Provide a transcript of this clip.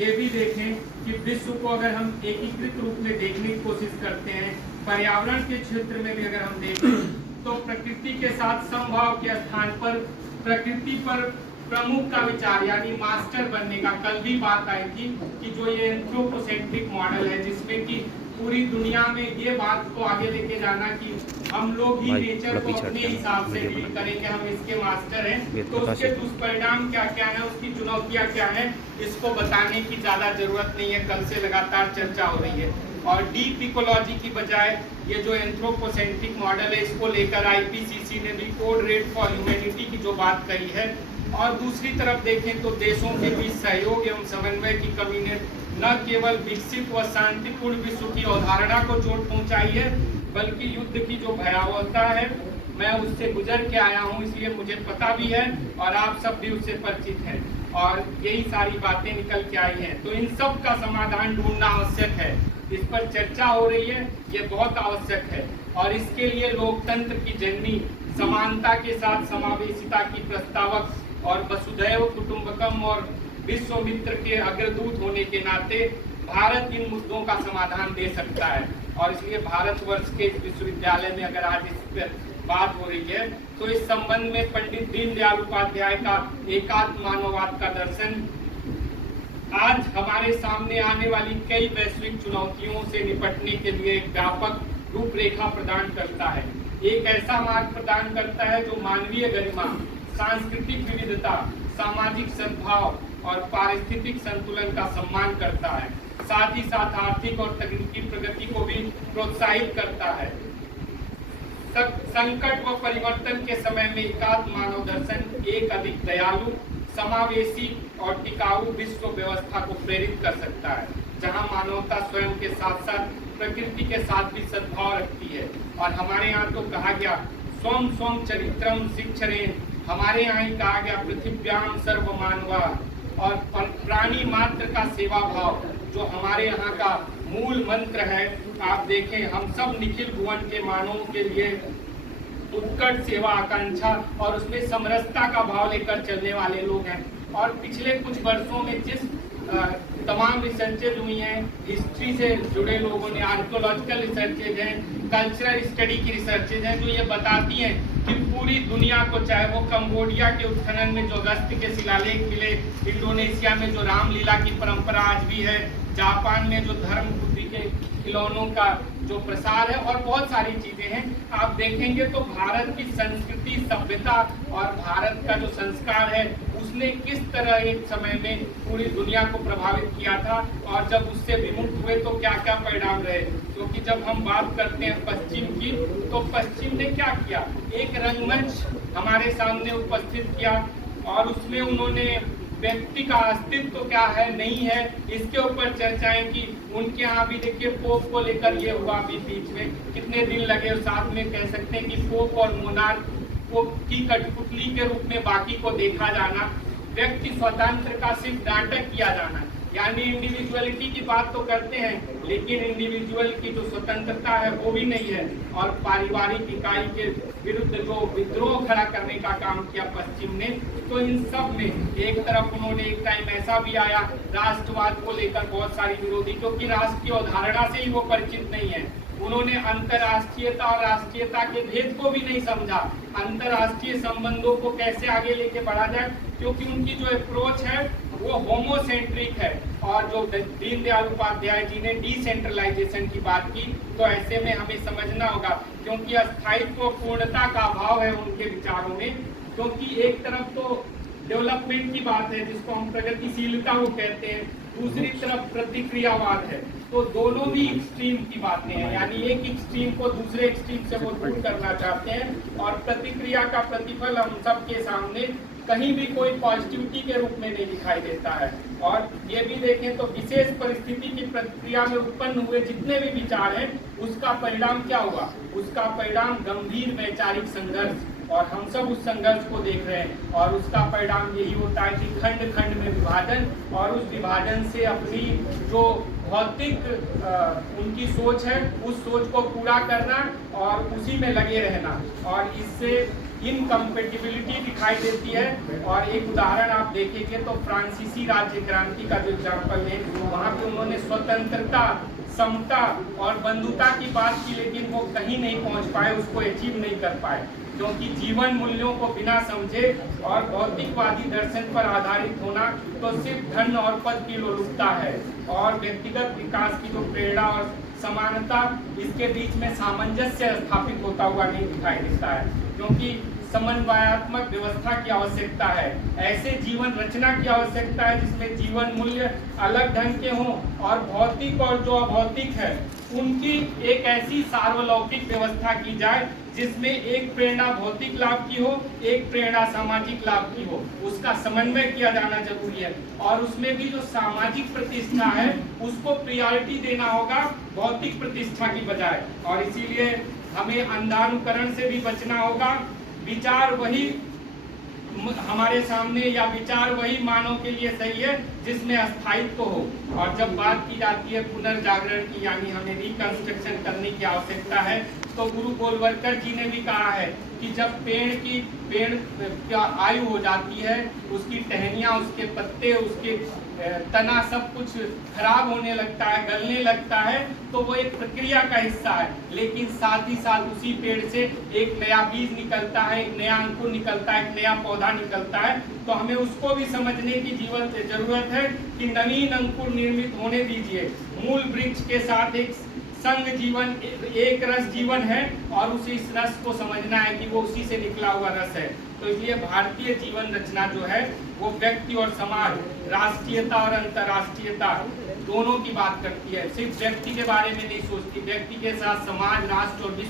ये भी देखें कि विश्व को अगर हम एकीकृत रूप में देखने की कोशिश करते हैं, पर्यावरण के क्षेत्र में भी अगर हम देखें तो प्रकृति के साथ समभाव के स्थान पर प्रकृति पर प्रमुख का विचार यानी मास्टर बनने का कल भी बात आई थी कि जो ये एंथ्रोपोसेंट्रिक मॉडल है जिसमें कि पूरी दुनिया में ये बात को आगे लेके जाना कि हम लोग ही नेचर को अपने हिसाब से डील करेंगे, हम इसके मास्टर हैं। तो उसके दुष्परिणाम क्या क्या है, उसकी चुनौतियां क्या है, इसको बताने की ज्यादा जरूरत नहीं है, कल से लगातार चर्चा हो रही है। और डीप इकोलॉजी की बजाय ये जो एंथ्रोपोसेंट्रिक मॉडल है इसको लेकर आईपीसीसी ने भी कोड रेड फॉर ह्यूमैनिटी की जो बात कही है। और दूसरी तरफ देखें तो देशों के बीच सहयोग एवं समन्वय की कमी ने न केवल विकसित व शांतिपूर्ण विश्व की अवधारणा को चोट पहुंचाई है बल्कि युद्ध की जो भयावहता है मैं उससे गुजर के आया हूं, इसलिए मुझे पता भी है और आप सब भी उससे परिचित हैं और यही सारी बातें निकल के आई हैं। तो इन सब का समाधान ढूंढना आवश्यक है, इस पर चर्चा हो रही है, ये बहुत आवश्यक है। और इसके लिए लोकतंत्र की जननी समानता के साथ समावेशिता की प्रस्तावक और वसुधैव कुटुंबकम और विश्व मित्र के अग्रदूत होने के नाते भारत इन मुद्दों का समाधान दे सकता है। और इसलिए भारतवर्ष के विश्वविद्यालय में अगर आज इस पर बात हो रही है तो इस संबंध में पंडित दीनदयाल उपाध्याय का एकात्म मानववाद का दर्शन आज हमारे सामने आने वाली कई वैश्विक चुनौतियों से निपटने के लिए एक व्यापक रूपरेखा प्रदान करता है, एक ऐसा मार्ग प्रदान करता है जो मानवीय गरिमा, सांस्कृतिक विविधता, सामाजिक सद्भाव और पारिस्थितिक संतुलन का सम्मान करता है, साथ ही साथ आर्थिक और तकनीकी प्रगति को भी प्रोत्साहित करता है। संकट व परिवर्तन के समय में एकात्म मानव दर्शन एक अधिक दयालु, समावेशी और टिकाऊ विश्व व्यवस्था को प्रेरित कर सकता है, जहां मानवता स्वयं के साथ साथ प्रकृति के साथ भी सद्भाव रखती है। और हमारे यहाँ तो कहा गया स्वम स्वम चरित्रम शिक्षरेण, हमारे यहाँ ही कहा गया पृथिव्याम सर्वमानवा, और प्राणी मात्र का सेवा भाव जो हमारे यहाँ का मूल मंत्र है। आप देखें हम सब निखिल भुवन के मानवों के लिए उत्कट सेवा आकांक्षा और उसमें समरसता का भाव लेकर चलने वाले लोग हैं। और पिछले कुछ वर्षों में जिस तमाम रिसर्चेज हुई हैं, हिस्ट्री से जुड़े लोगों ने, आर्कियोलॉजिकल रिसर्चेज हैं, कल्चरल स्टडी की रिसर्चेज हैं, जो ये बताती हैं कि पूरी दुनिया को, चाहे वो कंबोडिया के उत्खनन में जो अगस्त के शिलालेख मिले, इंडोनेशिया में जो रामलीला की परंपरा आज भी है, जापान में जो धर्म बुद्धि के खिलौनों का जो प्रसार है और बहुत सारी चीजें हैं, आप देखेंगे तो भारत की संस्कृति, सभ्यता और भारत का जो संस्कार है उसने किस तरह एक समय में पूरी दुनिया को प्रभावित किया था और जब उससे विमुक्त हुए तो क्या क्या परिणाम रहे। क्योंकि जब हम बात करते हैं पश्चिम की तो पश्चिम ने क्या किया, एक रंगमंच हमारे सामने उपस्थित किया और उसमें उन्होंने व्यक्ति का अस्तित्व तो क्या है नहीं है इसके ऊपर चर्चाएं की। उनके यहाँ भी देखिए पोप को लेकर ये हुआ, अभी बीच में कितने दिन लगे, साथ में कह सकते हैं कि पोप और मोनार्क को की कठपुतली के रूप में बाकी को देखा जाना, व्यक्ति स्वतंत्र का सिर्फ नाटक किया जाना, यानी इंडिविजुअलिटी की बात तो करते हैं लेकिन इंडिविजुअल की जो स्वतंत्रता है वो भी नहीं है। और पारिवारिक इकाई के विरुद्ध जो विद्रोह खड़ा करने का काम किया पश्चिम ने, तो इन सब में एक तरफ उन्होंने एक टाइम ऐसा भी आया राष्ट्रवाद को लेकर बहुत सारी विरोधी, क्योंकि राष्ट्र की अवधारणा से ही वो परिचित नहीं है। उन्होंने अंतर्राष्ट्रीयता और राष्ट्रीयता के भेद को भी नहीं समझा, अंतर्राष्ट्रीय संबंधों को कैसे आगे लेके बढ़ा जाए, क्योंकि उनकी जो अप्रोच है वो होमोसेंट्रिक है। और जो दीनदयाल उपाध्याय जी ने डिसेंट्रलाइजेशन की बात की, तो ऐसे में हमें समझना होगा, क्योंकि स्थायित्व पूर्णता का अभाव है उनके विचारों में। क्योंकि एक तरफ तो डेवलपमेंट की बात है जिसको हम प्रगतिशीलता वो कहते हैं, दूसरी तरफ प्रतिक्रियावाद है, तो दोनों भी एक्सट्रीम की बातें हैं, यानी एक एक्सट्रीम को दूसरे एक्सट्रीम से वो दूर करना चाहते हैं। और प्रतिक्रिया का प्रतिफल हम सबके सामने कहीं भी कोई पॉजिटिविटी के रूप में नहीं दिखाई देता है। और ये भी देखें तो विशेष परिस्थिति की प्रतिक्रिया में उत्पन्न हुए जितने भी विचार हैं उसका परिणाम क्या हुआ, उसका परिणाम गंभीर वैचारिक संघर्ष, और हम सब उस संघर्ष को देख रहे हैं। और उसका परिणाम यही होता है कि खंड खंड में विभाजन, और उस विभाजन से अपनी जो भौतिक उनकी सोच है उस सोच को पूरा करना और उसी में लगे रहना, और इससे इनकम्पेटिबिलिटी दिखाई देती है। और एक उदाहरण आप देखेंगे तो फ्रांसीसी राज्य क्रांति का जो एग्जाम्पल है, वहाँ पे उन्होंने स्वतंत्रता, समता और बंधुता की बात की, लेकिन वो कहीं नहीं पहुँच पाए, उसको अचीव नहीं कर पाए, क्योंकि जीवन मूल्यों को बिना समझे और भौतिकवादी दर्शन पर आधारित होना तो सिर्फ धन और पद की लोलुपता है, और व्यक्तिगत विकास की जो प्रेरणा और समानता, इसके बीच में सामंजस्य स्थापित होता हुआ नहीं दिखाई देता है, क्योंकि समन्वयात्मक व्यवस्था की आवश्यकता है, ऐसे जीवन रचना की आवश्यकता है जिसमें जीवन मूल्य अलग ढंग के हों और भौतिक और जो अभौतिक है उनकी एक ऐसी सार्वलौकिक व्यवस्था की जाए जिसमें एक प्रेरणा भौतिक लाभ की हो, एक प्रेरणा सामाजिक लाभ की हो, उसका समन्वय किया जाना जरूरी है। और उसमें भी जो सामाजिक प्रतिष्ठा है उसको प्रायोरिटी देना होगा भौतिक प्रतिष्ठा की बजाय, और इसीलिए हमें अंधानुकरण से भी बचना होगा। विचार वही हमारे सामने, या विचार वही मानव के लिए सही है जिसमें अस्थायित्व हो। और जब बात की जाती है पुनर्जागरण की, यानी हमें रिकंस्ट्रक्शन करने की आवश्यकता है, तो गुरु गोलवलकर जी ने भी कहा है कि जब पेड़ आयु हो जाती है, उसकी टहनियाँ, उसके पत्ते, उसके तना सब कुछ खराब होने लगता है, गलने लगता है, तो वो एक प्रक्रिया का हिस्सा है, लेकिन साथ ही साथ उसी पेड़ से एक नया बीज निकलता है, एक नया अंकुर निकलता है, एक नया पौधा निकलता है। तो हमें उसको भी समझने की जीवन से जरूरत है कि नवीन अंकुर निर्मित होने दीजिए। मूल वृक्ष के साथ एक संग जीवन, एक रस जीवन है, और उसी इस रस को समझना है कि वो उसी से निकला हुआ रस है। तो इसलिए भारतीय जीवन रचना जो है वो व्यक्ति और समाज, राष्ट्रीयता और अंतर्राष्ट्रीयता दोनों की बात करती है, सिर्फ व्यक्ति के बारे में नहीं सोचती, व्यक्ति के साथ समाज, राष्ट्र और विश्व